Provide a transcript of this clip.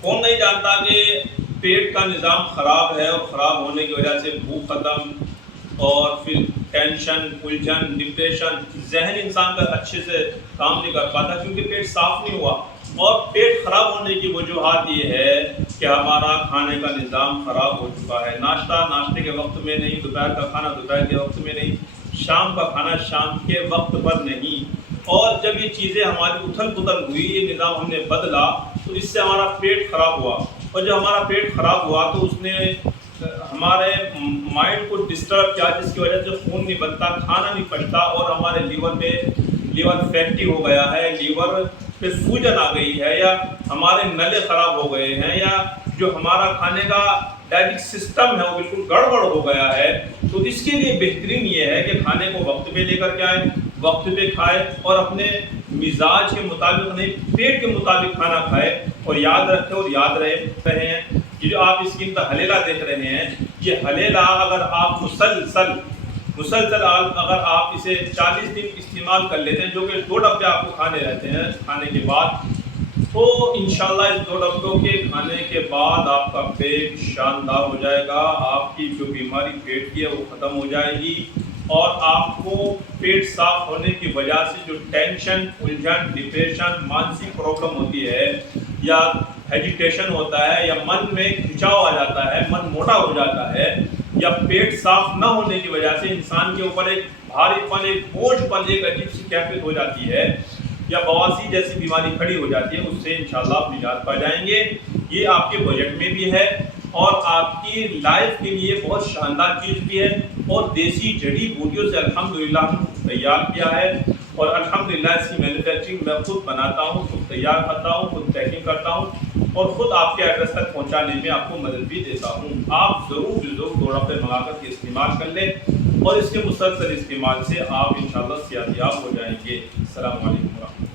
کون نہیں جانتا کہ پیٹ کا نظام خراب ہے اور خراب ہونے کی وجہ سے بھوک ختم اور پھر ٹینشن، الجھن، ڈپریشن، ذہن انسان کا اچھے سے کام نہیں کر پاتا کیونکہ پیٹ صاف نہیں ہوا. اور پیٹ خراب ہونے کی وجوہات یہ ہے کہ ہمارا کھانے کا نظام خراب ہو چکا ہے. ناشتہ ناشتے کے وقت میں نہیں، دوپہر کا کھانا دوپہر کے وقت میں نہیں، شام کا کھانا شام کے وقت پر نہیں. اور جب یہ چیزیں ہماری اتھل پتھل ہوئی، یہ نظام ہم نے بدلا تو اس سے ہمارا پیٹ خراب ہوا. اور جب ہمارا پیٹ خراب ہوا تو اس نے ہمارے مائنڈ کو ڈسٹرب کیا، جس کی وجہ سے خون نہیں بنتا، کھانا نہیں پچتا اور ہمارے لیور فیٹی ہو گیا ہے، لیور پہ سوجن آ گئی ہے، یا ہمارے نلے خراب ہو گئے ہیں، یا جو ہمارا کھانے کا ڈائجسٹ سسٹم ہے وہ بالکل گڑبڑ ہو گیا ہے. تو اس کے لیے بہترین یہ ہے کہ کھانے کو وقت پہ لے کر کے آئے، وقت پہ کھائے اور اپنے مزاج کے مطابق نہیں، پیٹ کے مطابق کھانا کھائے. اور یاد رکھے اور یاد رہے ہیں یہ جو آپ اسکرین پر ہلیلا دیکھ رہے ہیں، یہ ہلیلا اگر آپ مسلسل اگر آپ اسے 40 دن استعمال کر لیتے ہیں، جو کہ 2 ڈبے آپ کو کھانے رہتے ہیں کھانے کے بعد، تو انشاءاللہ اس 2 ڈبوں کے کھانے کے بعد آپ کا پیٹ شاندار ہو جائے گا. آپ کی جو بیماری پیٹ کی ہے وہ ختم ہو جائے گی. اور آپ کو پیٹ صاف ہونے کی وجہ سے جو ٹینشن، الجھن، ڈپریشن، مانسک پرابلم ہوتی ہے، یا ایجیٹیشن ہوتا ہے، یا من میں کھنچاؤ آ جاتا ہے، من موٹا ہو جاتا ہے، یا پیٹ صاف نہ ہونے کی وجہ سے انسان کے اوپر ایک بھاری پن، ایک بوجھ پن، ایک عجیب سی کیفیت ہو جاتی ہے، یا بواسیر جیسی بیماری کھڑی ہو جاتی ہے، اس سے انشاءاللہ آپ نجات پا جائیں گے. یہ آپ کے بجٹ میں بھی ہے اور آپ کی لائف کے لیے بہت شاندار چیز بھی ہے. اور دیسی جڑی بوٹیوں سے الحمدللہ ہم تیار کیا ہے، اور الحمدللہ اس کی مینوفیکچرنگ میں خود بناتا ہوں، خود تیار کرتا ہوں، خود پیکنگ کرتا ہوں اور خود آپ کے ایڈریس تک پہنچانے میں آپ کو مدد بھی دیتا ہوں. آپ ضرور 2 ڈبے منگا کر کے استعمال کر لیں اور اس کے مسلسل استعمال سے آپ انشاءاللہ صحت یاب ہو جائیں گے. السلام علیکم ورحمۃ اللہ.